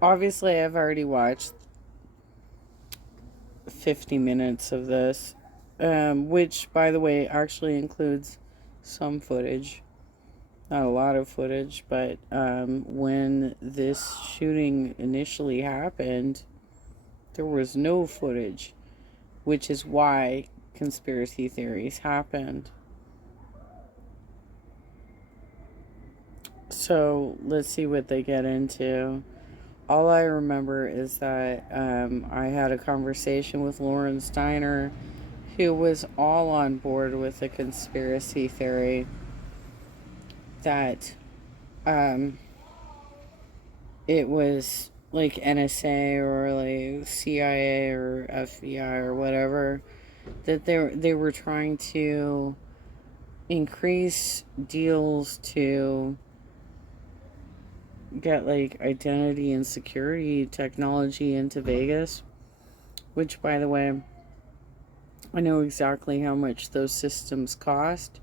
Obviously, I've already watched 50 minutes of this, which, by the way, actually includes some footage. Not a lot of footage, but when this shooting initially happened, there was no footage, which is why conspiracy theories happened. So let's see what they get into. All I remember is that I had a conversation with Lauren Steiner, who was all on board with the conspiracy theory that um, it was like NSA or like CIA or FBI or whatever, that they were trying to increase deals to get like identity and security technology into Vegas, which, by the way, I know exactly how much those systems cost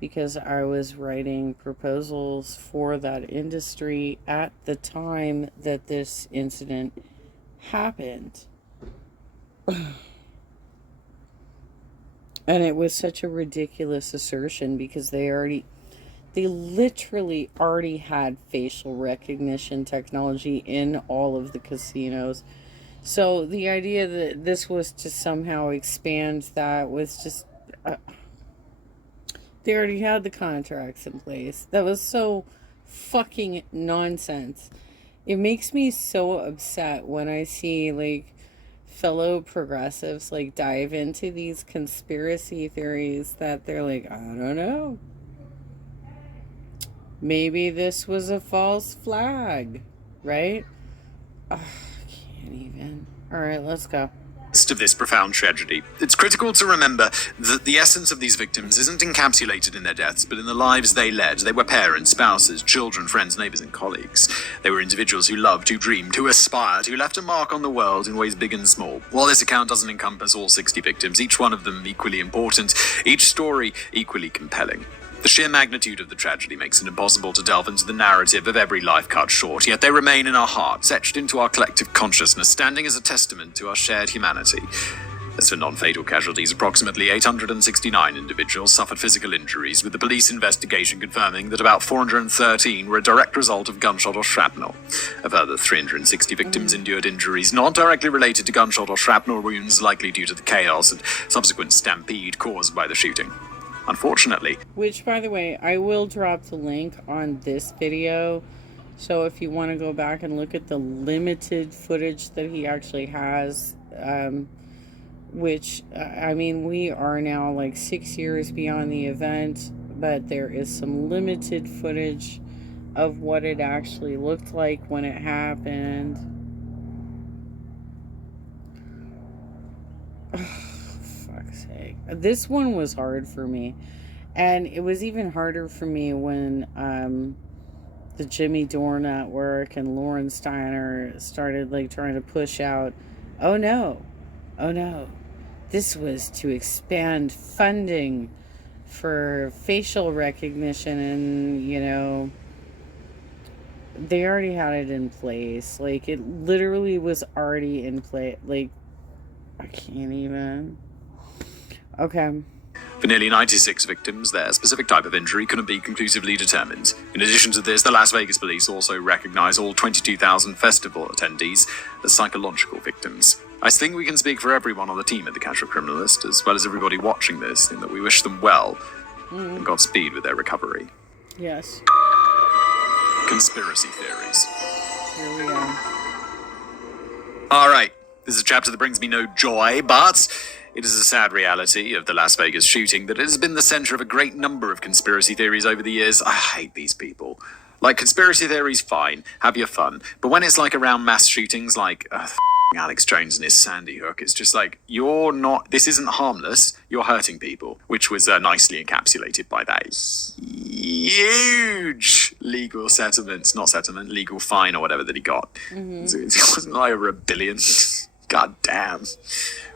because I was writing proposals for that industry at the time that this incident happened. And it was such a ridiculous assertion because they literally already had facial recognition technology in all of the casinos. So the idea that this was to somehow expand that was just. They already had the contracts in place. That was so fucking nonsense. It makes me so upset when I see, like, fellow progressives, like, dive into these conspiracy theories that they're like, I don't know. Maybe this was a false flag, right? Ugh, I can't even. All right, let's go. Of this profound tragedy, it's critical to remember that the essence of these victims isn't encapsulated in their deaths, but in the lives they led. They were parents, spouses, children, friends, neighbors, and colleagues. They were individuals who loved, who dreamed, who aspired, who left a mark on the world in ways big and small. While this account doesn't encompass all 60 victims, each one of them equally important, each story equally compelling. The sheer magnitude of the tragedy makes it impossible to delve into the narrative of every life cut short, yet they remain in our hearts, etched into our collective consciousness, standing as a testament to our shared humanity. As for non-fatal casualties, approximately 869 individuals suffered physical injuries, with the police investigation confirming that about 413 were a direct result of gunshot or shrapnel. A further 360 victims endured injuries not directly related to gunshot or shrapnel wounds, likely due to the chaos and subsequent stampede caused by the shooting. Unfortunately. Which, by the way, I will drop the link on this video. So if you want to go back and look at the limited footage that he actually has, which, I mean, we are now like 6 years beyond the event, but there is some limited footage of what it actually looked like when it happened. This one was hard for me, and it was even harder for me when the Jimmy Dore Network and Lauren Steiner started like trying to push out, oh no, this was to expand funding for facial recognition, and they already had it in place. Like, it literally was already in place. Like, I can't even. Okay. For nearly 96 victims, their specific type of injury couldn't be conclusively determined. In addition to this, the Las Vegas police also recognize all 22,000 festival attendees as psychological victims. I think we can speak for everyone on the team at the Casual Criminalist, as well as everybody watching this, in that we wish them well and Godspeed with their recovery. Yes. Conspiracy theories. Here we are. Alright, this is a chapter that brings me no joy, but it is a sad reality of the Las Vegas shooting that it has been the center of a great number of conspiracy theories over the years. I hate these people. Like, conspiracy theories, fine, have your fun, but when it's like around mass shootings like Alex Jones and his Sandy Hook, it's just like, this isn't harmless, you're hurting people, which was nicely encapsulated by that huge legal legal fine or whatever that he got. So it wasn't like over $1 billion. God damn.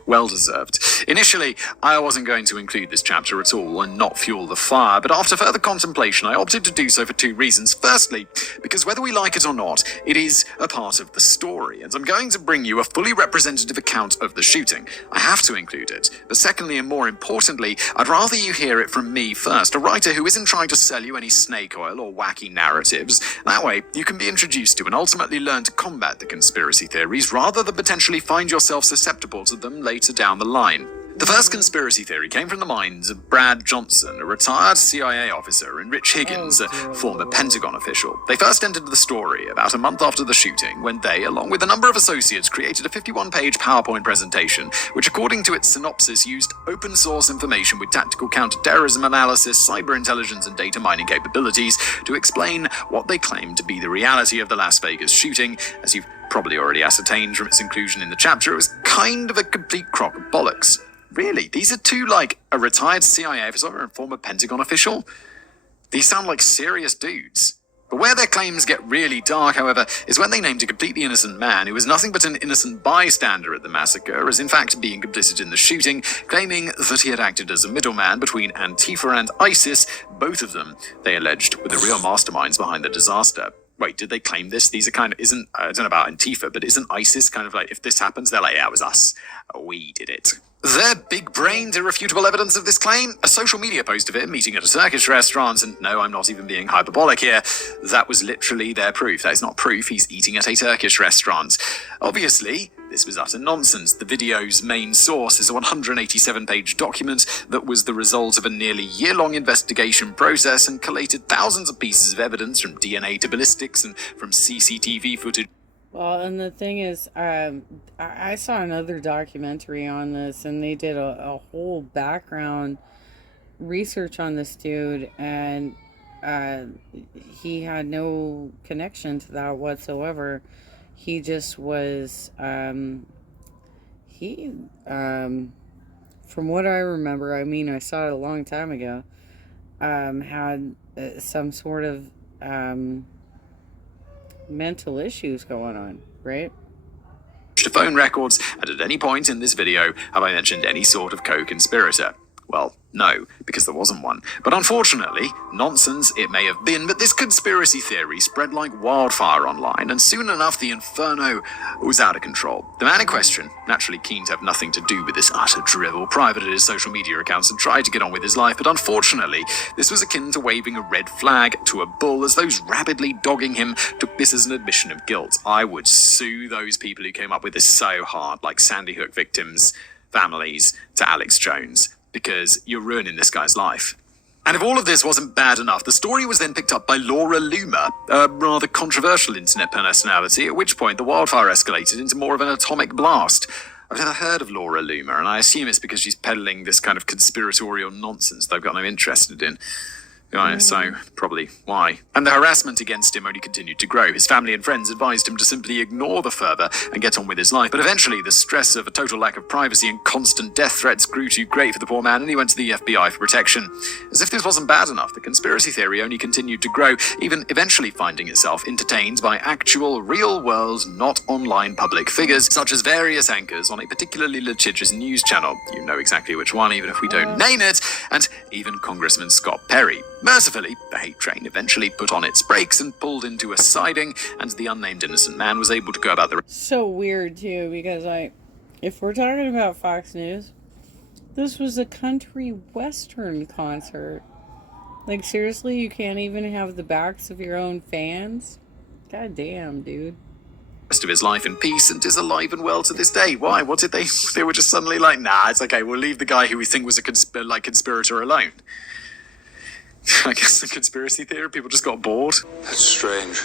Well deserved. Initially, I wasn't going to include this chapter at all and not fuel the fire, but after further contemplation, I opted to do so for two reasons. Firstly, because whether we like it or not, it is a part of the story, and I'm going to bring you a fully representative account of the shooting. I have to include it. But secondly, and more importantly, I'd rather you hear it from me first, a writer who isn't trying to sell you any snake oil or wacky narratives. That way, you can be introduced to and ultimately learn to combat the conspiracy theories, rather than potentially find yourself susceptible to them later down the line. The first conspiracy theory came from the minds of Brad Johnson, a retired CIA officer, and Rich Higgins, a former Pentagon official. They first entered the story about a month after the shooting, when they, along with a number of associates, created a 51-page PowerPoint presentation, which according to its synopsis used open source information with tactical counterterrorism analysis, cyber intelligence, and data mining capabilities to explain what they claimed to be the reality of the Las Vegas shooting. As you've probably already ascertained from its inclusion in the chapter, it was kind of a complete crock of bollocks. Really? These are two, like, a retired CIA officer and a former Pentagon official? These sound like serious dudes. But where their claims get really dark, however, is when they named a completely innocent man who was nothing but an innocent bystander at the massacre, as in fact being complicit in the shooting, claiming that he had acted as a middleman between Antifa and ISIS, both of them, they alleged, were the real masterminds behind the disaster. Wait, did they claim this? These are kind of, I don't know about Antifa, but isn't ISIS kind of like, if this happens, they're like, yeah, it was us. We did it. Their big-brained, irrefutable evidence of this claim? A social media post of him meeting at a Turkish restaurant, and no, I'm not even being hyperbolic here, that was literally their proof. That is not proof, he's eating at a Turkish restaurant. Obviously, this was utter nonsense. The video's main source is a 187-page document that was the result of a nearly year-long investigation process and collated thousands of pieces of evidence from DNA to ballistics and from CCTV footage. Well, and the thing is, I saw another documentary on this, and they did a whole background research on this dude, and he had no connection to that whatsoever. He just was, from what I remember, I mean, I saw it a long time ago, had some sort of, mental issues going on, right? To phone records, and at any point in this video have I mentioned any sort of co-conspirator? Well, no, because there wasn't one. But unfortunately, nonsense it may have been, but this conspiracy theory spread like wildfire online, and soon enough the inferno was out of control. The man in question, naturally keen to have nothing to do with this utter drivel, privated his social media accounts and tried to get on with his life, but unfortunately, this was akin to waving a red flag to a bull, as those rabidly dogging him took this as an admission of guilt. I would sue those people who came up with this so hard, like Sandy Hook victims, families, to Alex Jones. Because you're ruining this guy's life. And if all of this wasn't bad enough, the story was then picked up by Laura Loomer, a rather controversial internet personality, at which point the wildfire escalated into more of an atomic blast. I've never heard of Laura Loomer, and I assume it's because she's peddling this kind of conspiratorial nonsense that I've got no interest in. So, probably why. And the harassment against him only continued to grow. His family and friends advised him to simply ignore the fervour and get on with his life. But eventually, the stress of a total lack of privacy and constant death threats grew too great for the poor man, and he went to the FBI for protection. As if this wasn't bad enough, the conspiracy theory only continued to grow, even eventually finding itself entertained by actual, real-world, not online public figures, such as various anchors on a particularly litigious news channel. You know exactly which one, even if we don't name it, and even Congressman Scott Perry. Mercifully, the hate train eventually put on its brakes and pulled into a siding, and the unnamed innocent man was able to go about the... So weird, too, because if we're talking about Fox News, this was a country western concert. Like, seriously, you can't even have the backs of your own fans? God damn, dude. Rest of his life in peace, and is alive and well to this day. Why? What did they were just suddenly like, nah, it's okay, we'll leave the guy who we think was a conspirator alone. I guess the conspiracy theory, people just got bored. That's strange.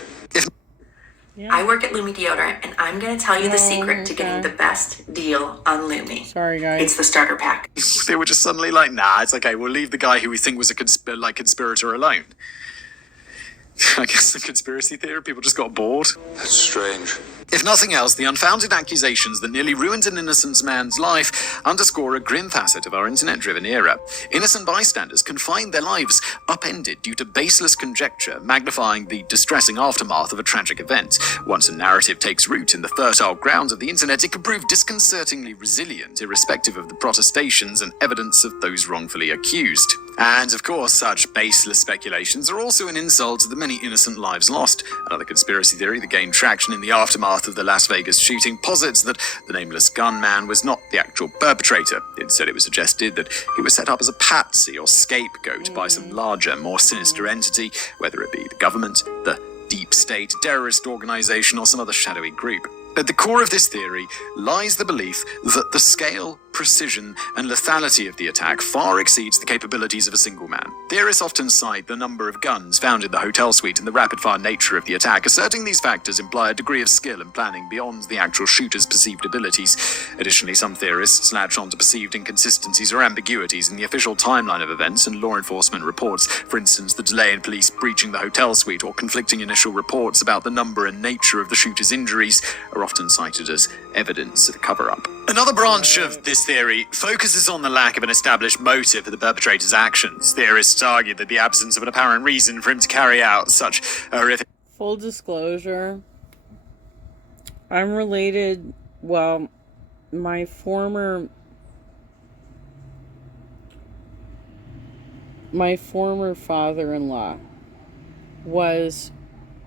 Yeah. I work at Lumi Deodorant, and I'm going to tell you the secret to getting the best deal on Lumi. Sorry, guys. It's the starter pack. They were just suddenly like, nah, it's okay, we'll leave the guy who we think was a conspirator alone. I guess the conspiracy theory, people just got bored. That's strange. If nothing else, the unfounded accusations that nearly ruined an innocent man's life underscore a grim facet of our internet-driven era. Innocent bystanders can find their lives upended due to baseless conjecture, magnifying the distressing aftermath of a tragic event. Once a narrative takes root in the fertile grounds of the internet, it can prove disconcertingly resilient, irrespective of the protestations and evidence of those wrongfully accused. And of course, such baseless speculations are also an insult to the many innocent lives lost. Another conspiracy theory that gained traction in the aftermath of the Las Vegas shooting posits that the nameless gunman was not the actual perpetrator. Instead, it was suggested that he was set up as a patsy or scapegoat by some larger, more sinister entity, whether it be the government, the deep state, terrorist organization, or some other shadowy group. At the core of this theory lies the belief that the scale, precision, and lethality of the attack far exceeds the capabilities of a single man. Theorists often cite the number of guns found in the hotel suite and the rapid-fire nature of the attack, asserting these factors imply a degree of skill and planning beyond the actual shooter's perceived abilities. Additionally, some theorists latch on to perceived inconsistencies or ambiguities in the official timeline of events and law enforcement reports. For instance, the delay in police breaching the hotel suite or conflicting initial reports about the number and nature of the shooter's injuries are often cited as evidence of the cover-up. Another branch of this theory focuses on the lack of an established motive for the perpetrator's actions. Theorists argue that the absence of an apparent reason for him to carry out such horrific... Full disclosure, I'm related, well, my former father-in-law was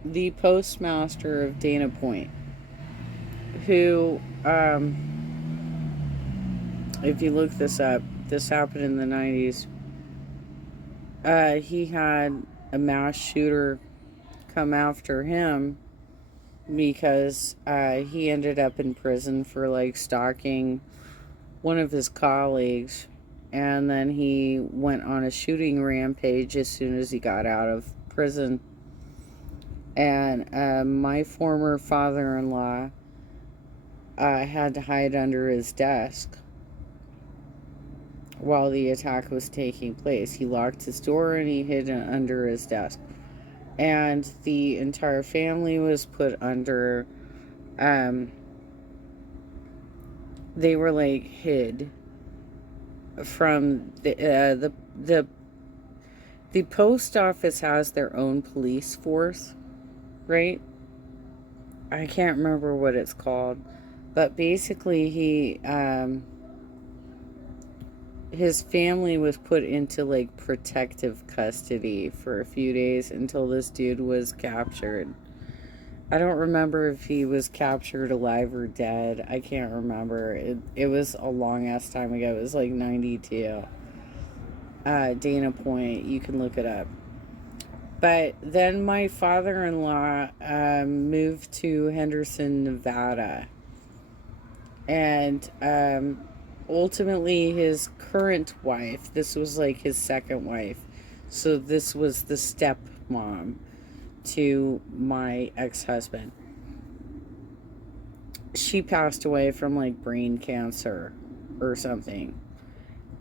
the postmaster of Dana Point, who, if you look this up, this happened in the 90s. He had a mass shooter come after him because he ended up in prison for like stalking one of his colleagues, and then he went on a shooting rampage as soon as he got out of prison. And my former father-in-law had to hide under his desk while the attack was taking place. He locked his door and he hid under his desk. And the entire family was put under, they were like hid from the post office has their own police force, right? I can't remember what it's called, but basically his family was put into like protective custody for a few days until this dude was captured. I don't remember if he was captured alive or dead. I can't remember. It was a long ass time ago. It was like 92. Dana Point. You can look it up. But then my father-in-law moved to Henderson, Nevada. And ultimately his current wife, this was like his second wife, so this was the stepmom to my ex-husband. She passed away from like brain cancer or something,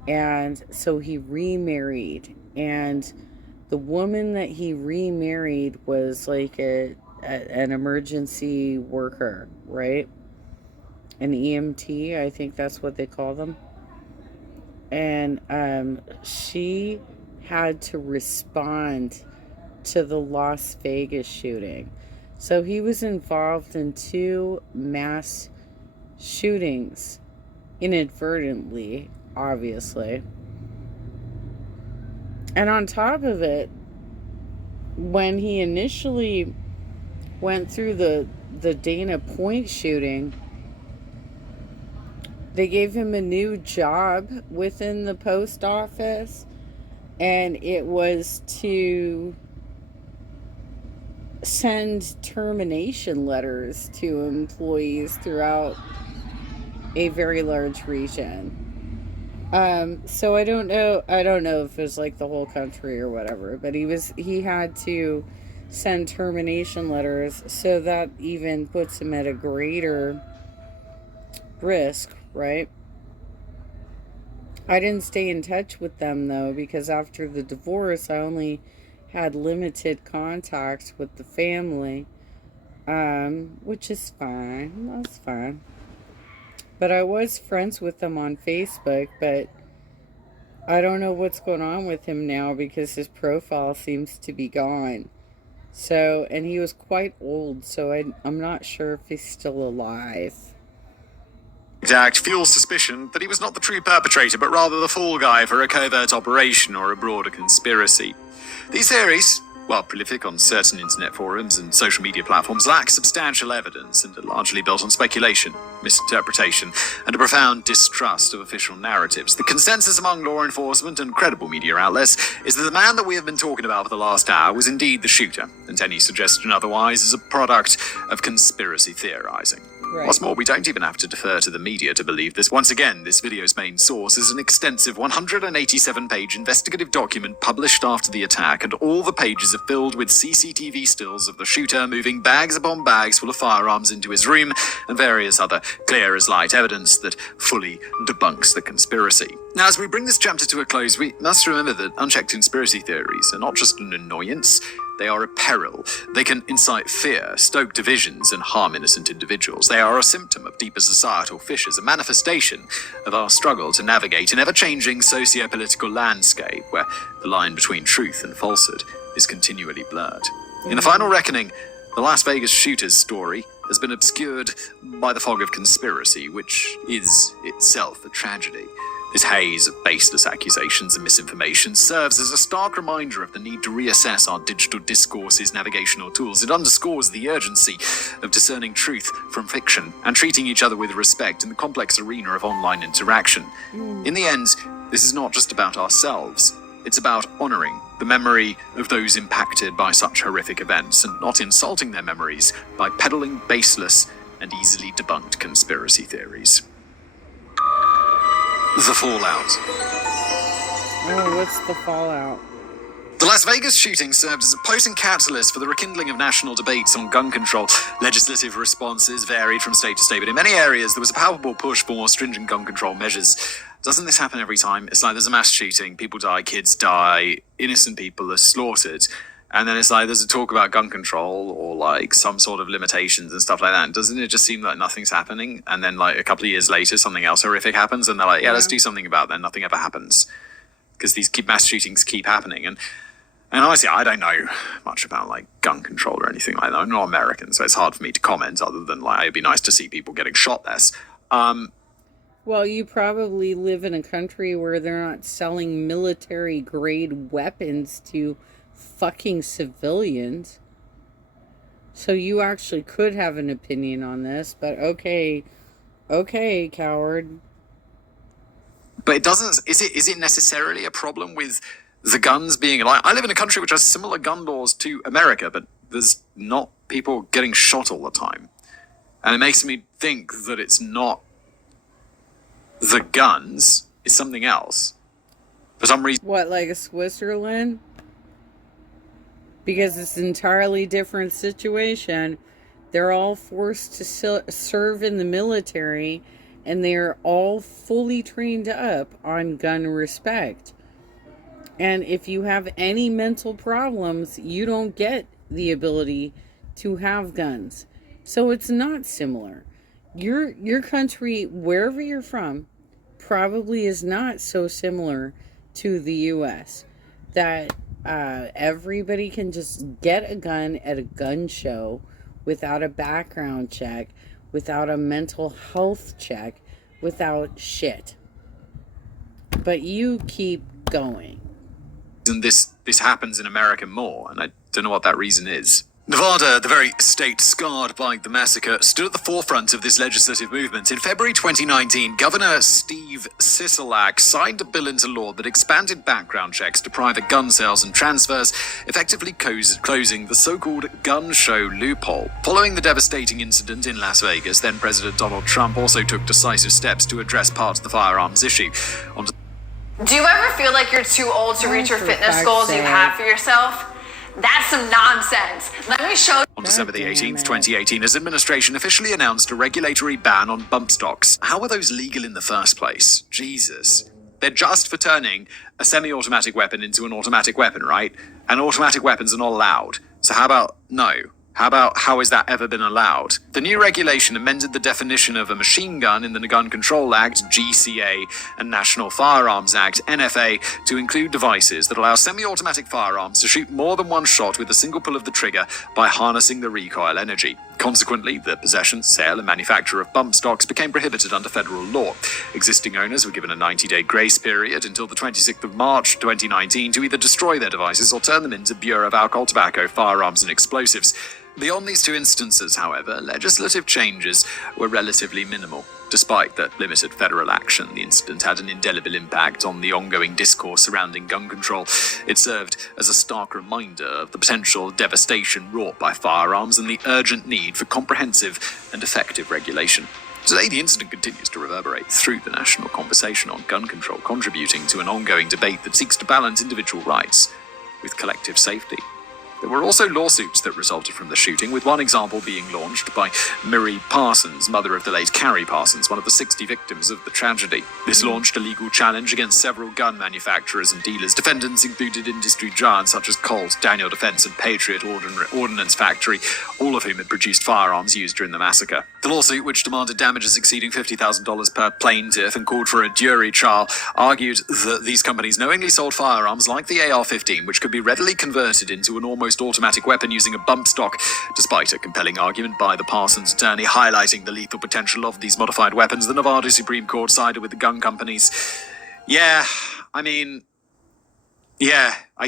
and so he remarried, and the woman that he remarried was like an emergency worker, right? An EMT, I think that's what they call them. And she had to respond to the Las Vegas shooting. So he was involved in 2 mass shootings, inadvertently, obviously. And on top of it, when he initially went through the Dana Point shooting, they gave him a new job within the post office, and it was to send termination letters to employees throughout a very large region. So I don't know if it was like the whole country or whatever, but he had to send termination letters, so that even puts him at a greater risk, right? I didn't stay in touch with them though, because after the divorce I only had limited contact with the family. which is fine. That's fine. But I was friends with him on Facebook, but I don't know what's going on with him now because his profile seems to be gone. So, and he was quite old, so I'm not sure if he's still alive. Act fuels suspicion that he was not the true perpetrator, but rather the fall guy for a covert operation or a broader conspiracy. These theories, while prolific on certain internet forums and social media platforms, lack substantial evidence and are largely built on speculation, misinterpretation, and a profound distrust of official narratives. The consensus among law enforcement and credible media outlets is that the man that we have been talking about for the last hour was indeed the shooter, and any suggestion otherwise is a product of conspiracy theorizing. Right. What's more, we don't even have to defer to the media to believe this. Once again, this video's main source is an extensive 187-page investigative document published after the attack, and all the pages are filled with CCTV stills of the shooter moving bags upon bags full of firearms into his room, and various other clear-as-light evidence that fully debunks the conspiracy. Now, as we bring this chapter to a close, we must remember that unchecked conspiracy theories are not just an annoyance, they are a peril. They can incite fear, stoke divisions, and harm innocent individuals. They are a symptom of deeper societal fissures, a manifestation of our struggle to navigate an ever-changing socio-political landscape where the line between truth and falsehood is continually blurred. In the final reckoning, the Las Vegas shooter's story has been obscured by the fog of conspiracy, which is itself a tragedy. This haze of baseless accusations and misinformation serves as a stark reminder of the need to reassess our digital discourse's navigational tools. It underscores the urgency of discerning truth from fiction and treating each other with respect in the complex arena of online interaction. In the end, this is not just about ourselves. It's about honoring the memory of those impacted by such horrific events and not insulting their memories by peddling baseless and easily debunked conspiracy theories. The fallout. Oh, what's the fallout? The Las Vegas shooting served as a potent catalyst for the rekindling of national debates on gun control. Legislative responses varied from state to state, but in many areas there was a palpable push for more stringent gun control measures. Doesn't this happen every time? It's like there's a mass shooting, people die, kids die, innocent people are slaughtered. And then it's like there's a talk about gun control or like some sort of limitations and stuff like that. And doesn't it just seem like nothing's happening? And then like a couple of years later, something else horrific happens, and they're like, yeah, let's do something about that. And nothing ever happens because these mass shootings keep happening. And honestly, I don't know much about like gun control or anything like that. I'm not American, so it's hard for me to comment other than like it'd be nice to see people getting shot less. Well, you probably live in a country where they're not selling military-grade weapons to fucking civilians. So you actually could have an opinion on this, but okay, coward. But it doesn't. Is it necessarily a problem with the guns being like? I live in a country which has similar gun laws to America, but there's not people getting shot all the time, and it makes me think that it's not the guns; it's something else. For some reason, What, like a Switzerland? Because it's an entirely different situation. They're all forced to serve in the military, and they're all fully trained up on gun respect. And if you have any mental problems, you don't get the ability to have guns. So it's not similar. Your country, wherever you're from, probably is not so similar to the U.S. that everybody can just get a gun at a gun show without a background check, without a mental health check, without shit. But you keep going. and this happens in America more, and I don't know what that reason is. Nevada, the very state scarred by the massacre, stood at the forefront of this legislative movement. In February 2019, Governor Steve Sisolak signed a bill into law that expanded background checks to private gun sales and transfers, effectively closing the so-called gun show loophole. Following the devastating incident in Las Vegas, then President Donald Trump also took decisive steps to address parts of the firearms issue. Do you ever feel like you're too old to reach your fitness goals you have for yourself? That's some nonsense. Let me show you. On December the 18th, 2018, his administration officially announced a regulatory ban on bump stocks. How were those legal in the first place? Jesus. They're just for turning a semi-automatic weapon into an automatic weapon, right? And automatic weapons are not allowed. So how about no? How has that ever been allowed? The new regulation amended the definition of a machine gun in the Gun Control Act, GCA, and National Firearms Act, NFA, to include devices that allow semi-automatic firearms to shoot more than one shot with a single pull of the trigger by harnessing the recoil energy. Consequently, the possession, sale, and manufacture of bump stocks became prohibited under federal law. Existing owners were given a 90-day grace period until the 26th of March 2019 to either destroy their devices or turn them into Bureau of Alcohol, Tobacco, Firearms, and Explosives. Beyond these two instances, however, legislative changes were relatively minimal. Despite that limited federal action, the incident had an indelible impact on the ongoing discourse surrounding gun control. It served as a stark reminder of the potential devastation wrought by firearms and the urgent need for comprehensive and effective regulation. Today, the incident continues to reverberate through the national conversation on gun control, contributing to an ongoing debate that seeks to balance individual rights with collective safety. There were also lawsuits that resulted from the shooting, with one example being launched by Miri Parsons, mother of the late Carrie Parsons, one of the 60 victims of the tragedy. This launched a legal challenge against several gun manufacturers and dealers. Defendants included industry giants such as Colt, Daniel Defense, and Patriot Ordnance Factory, all of whom had produced firearms used during the massacre. The lawsuit, which demanded damages exceeding $50,000 per plaintiff and called for a jury trial, argued that these companies knowingly sold firearms like the AR-15, which could be readily converted into an almost automatic weapon using a bump stock, despite a compelling argument by the Parsons attorney highlighting the lethal potential of these modified weapons. The Nevada Supreme Court sided with the gun companies. I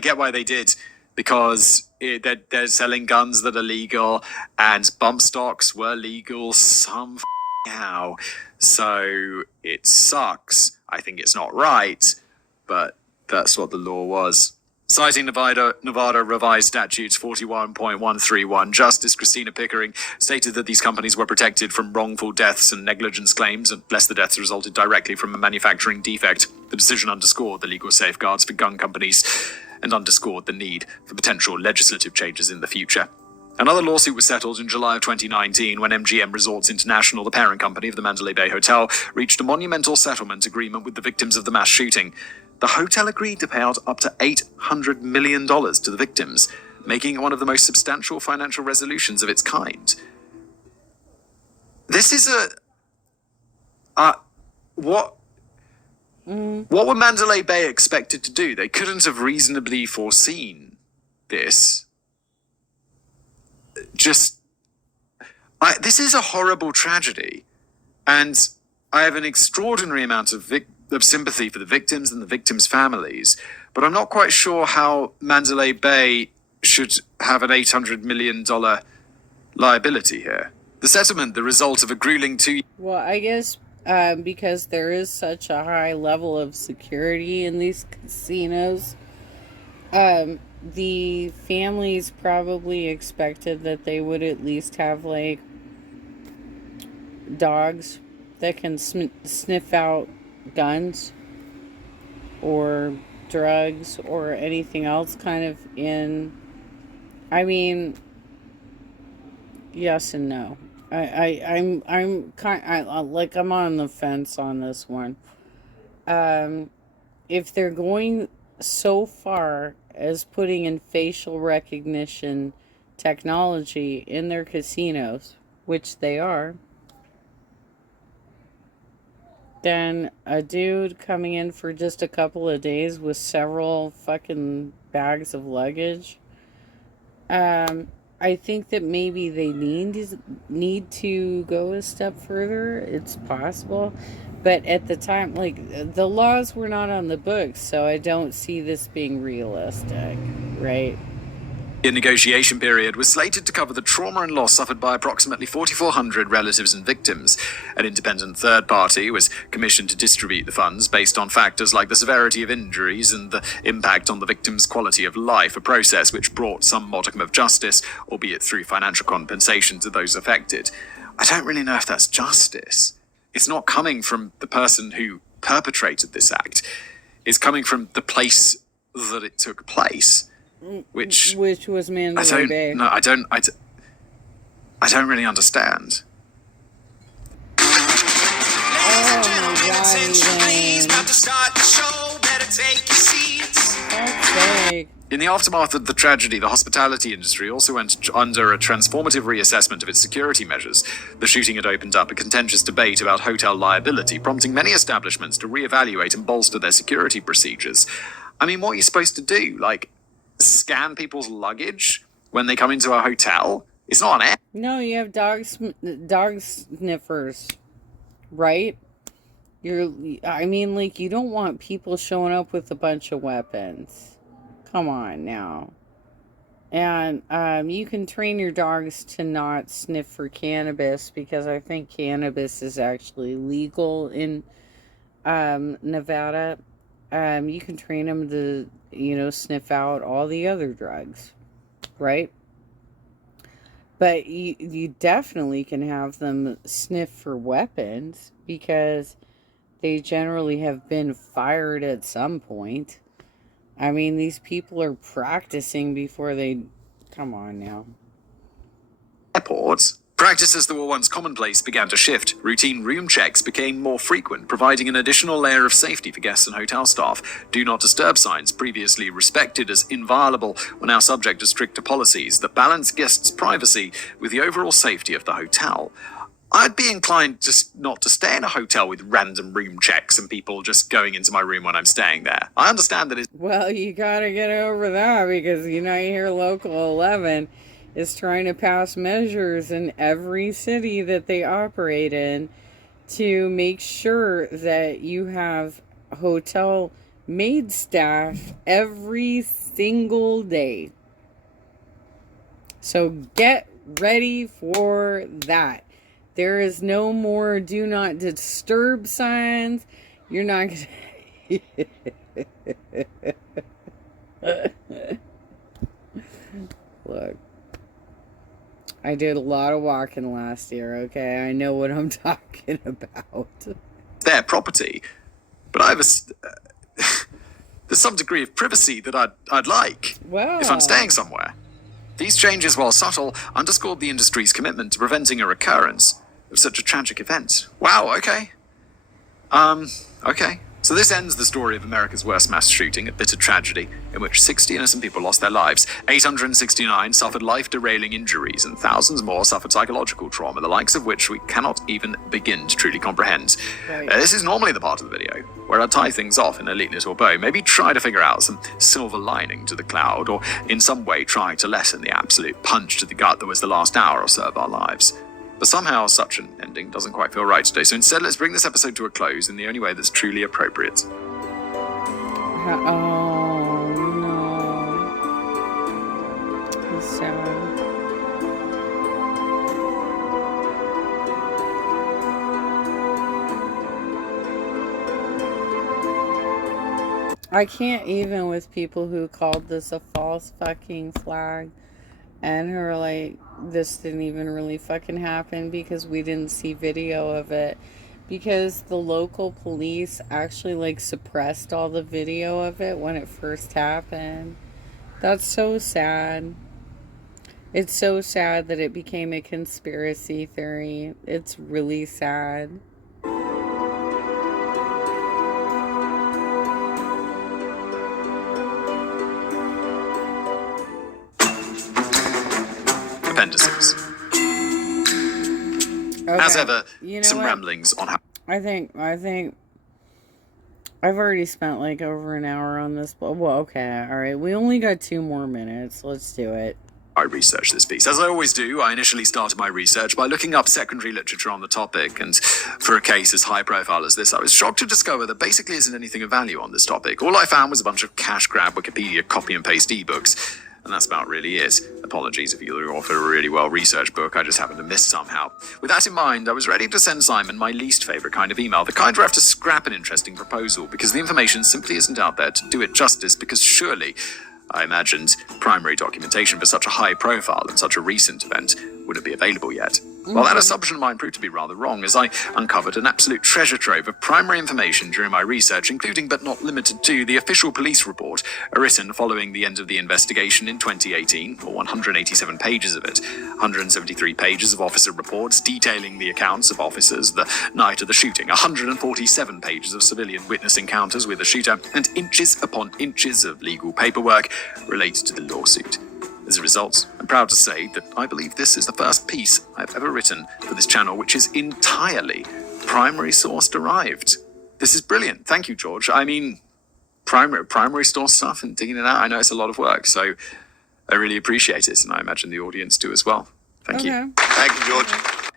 get why they did, because they're selling guns that are legal, and bump stocks were legal somehow. So it sucks. I think it's not right, but that's what the law was. Citing Nevada revised statutes 41.131, Justice Christina Pickering stated that these companies were protected from wrongful deaths and negligence claims unless the deaths resulted directly from a manufacturing defect. The decision underscored the legal safeguards for gun companies and underscored the need for potential legislative changes in the future. Another lawsuit was settled in July of 2019 when MGM Resorts International, the parent company of the Mandalay Bay Hotel, reached a monumental settlement agreement with the victims of the mass shooting. The hotel agreed to pay out up to $800 million to the victims, making it one of the most substantial financial resolutions of its kind. This is what were Mandalay Bay expected to do? They couldn't have reasonably foreseen this. This is a horrible tragedy, and I have an extraordinary amount of sympathy for the victims and the victims' families, but I'm not quite sure how Mandalay Bay should have an $800 million liability here. The settlement, the result of a grueling 2 years. Well, I guess because there is such a high level of security in these casinos, the families probably expected that they would at least have, like, dogs that can sniff out guns or drugs or anything else kind of in. I mean, yes and no. I'm on the fence on this one. If they're going so far as putting in facial recognition technology in their casinos, which they are, then a dude coming in for just a couple of days with several fucking bags of luggage, I think that maybe they need to go a step further. It's possible. But at the time, like, the laws were not on the books, so I don't see this being realistic, right? The negotiation period was slated to cover the trauma and loss suffered by approximately 4,400 relatives and victims. An independent third party was commissioned to distribute the funds based on factors like the severity of injuries and the impact on the victim's quality of life, a process which brought some modicum of justice, albeit through financial compensation, to those affected. I don't really know if that's justice. It's not coming from the person who perpetrated this act. It's coming from the place that it took place. Which was Mandalay Bay. I don't really understand. Oh my God, In the aftermath of the tragedy, the hospitality industry also went under a transformative reassessment of its security measures. The shooting had opened up a contentious debate about hotel liability, prompting many establishments to reevaluate and bolster their security procedures. I mean, what are you supposed to do? Like, scan people's luggage when they come into a hotel? It's not an air. No, you have dog sniffers, right? You don't want people showing up with a bunch of weapons. Come on now. And you can train your dogs to not sniff for cannabis, because I think cannabis is actually legal in Nevada. You can train them to, sniff out all the other drugs, right? But you definitely can have them sniff for weapons, because they generally have been fired at some point. I mean, these people are practicing before they... Come on now. Airports. Practices that were once commonplace began to shift. Routine room checks became more frequent, providing an additional layer of safety for guests and hotel staff. Do not disturb signs, previously respected as inviolable, were now subject to stricter policies that balance guests' privacy with the overall safety of the hotel. I'd be inclined just not to stay in a hotel with random room checks and people just going into my room when I'm staying there. I understand that it's... Well, you gotta get over that, because, you hear Local 11 is trying to pass measures in every city that they operate in to make sure that you have hotel maid staff every single day. So get ready for that. There is no more do not disturb signs. You're not going to... Look. I did a lot of walking last year, okay? I know what I'm talking about. their property. But I have there's some degree of privacy that I'd like if I'm staying somewhere. These changes, while subtle, underscored the industry's commitment to preventing a recurrence of such a tragic event. Wow, okay. Okay. So this ends the story of America's worst mass shooting, a bitter tragedy in which 60 innocent people lost their lives, 869 suffered life-derailing injuries, and thousands more suffered psychological trauma, the likes of which we cannot even begin to truly comprehend. Right. This is normally the part of the video where I tie things off in a neat little bow, maybe try to figure out some silver lining to the cloud, or in some way try to lessen the absolute punch to the gut that was the last hour or so of our lives. But somehow such an ending doesn't quite feel right today, so instead let's bring this episode to a close in the only way that's truly appropriate. Oh, no. He's sad. I can't even with people who called this a false fucking flag and who are like, this didn't even really fucking happen because we didn't see video of it, because the local police actually like suppressed all the video of it when it first happened. That's so sad. It's so sad that it became a conspiracy theory. It's really sad. Appendices. Okay. As ever, You know some what? ramblings on how I think I've already spent like over an hour on this, but well, okay, all right. We only got 2 more minutes. Let's do it. I researched this piece. As I always do, I initially started my research by looking up secondary literature on the topic, and for a case as high profile as this, I was shocked to discover there basically isn't anything of value on this topic. All I found was a bunch of cash grab Wikipedia copy and paste ebooks. And that's about really it. Apologies if you offer a really well-researched book I just happened to miss somehow. With that in mind, I was ready to send Simon my least favourite kind of email, the kind where I have to scrap an interesting proposal, because the information simply isn't out there to do it justice, because surely, I imagined, primary documentation for such a high profile and such a recent event wouldn't be available yet. Well, that assumption of mine proved to be rather wrong, as I uncovered an absolute treasure trove of primary information during my research, including but not limited to the official police report written following the end of the investigation in 2018, or 187 pages of it, 173 pages of officer reports detailing the accounts of officers the night of the shooting, 147 pages of civilian witness encounters with the shooter, and inches upon inches of legal paperwork related to the lawsuit. As a result, I'm proud to say that I believe this is the first piece I've ever written for this channel which is entirely primary source derived. This is brilliant. Thank you, George. I mean, primary source stuff and digging it out, I know it's a lot of work, so I really appreciate it, and I imagine the audience do as well. Thank you. Thank you, George.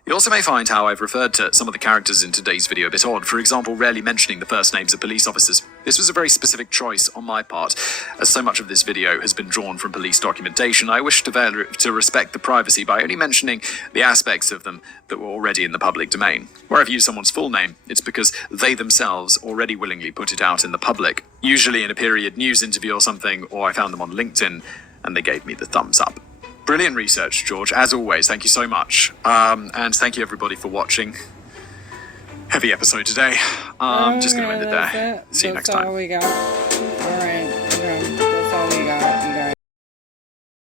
You also may find how I've referred to some of the characters in today's video a bit odd, for example, rarely mentioning the first names of police officers. This was a very specific choice on my part, as so much of this video has been drawn from police documentation. I wish to respect the privacy by only mentioning the aspects of them that were already in the public domain. Where I've used someone's full name, it's because they themselves already willingly put it out in the public, usually in a period news interview or something, or I found them on LinkedIn and they gave me the thumbs up. Brilliant research, George, as always. Thank you so much. And thank you, everybody, for watching. Heavy episode today. Just going to end it there. See you next time. That's all we got.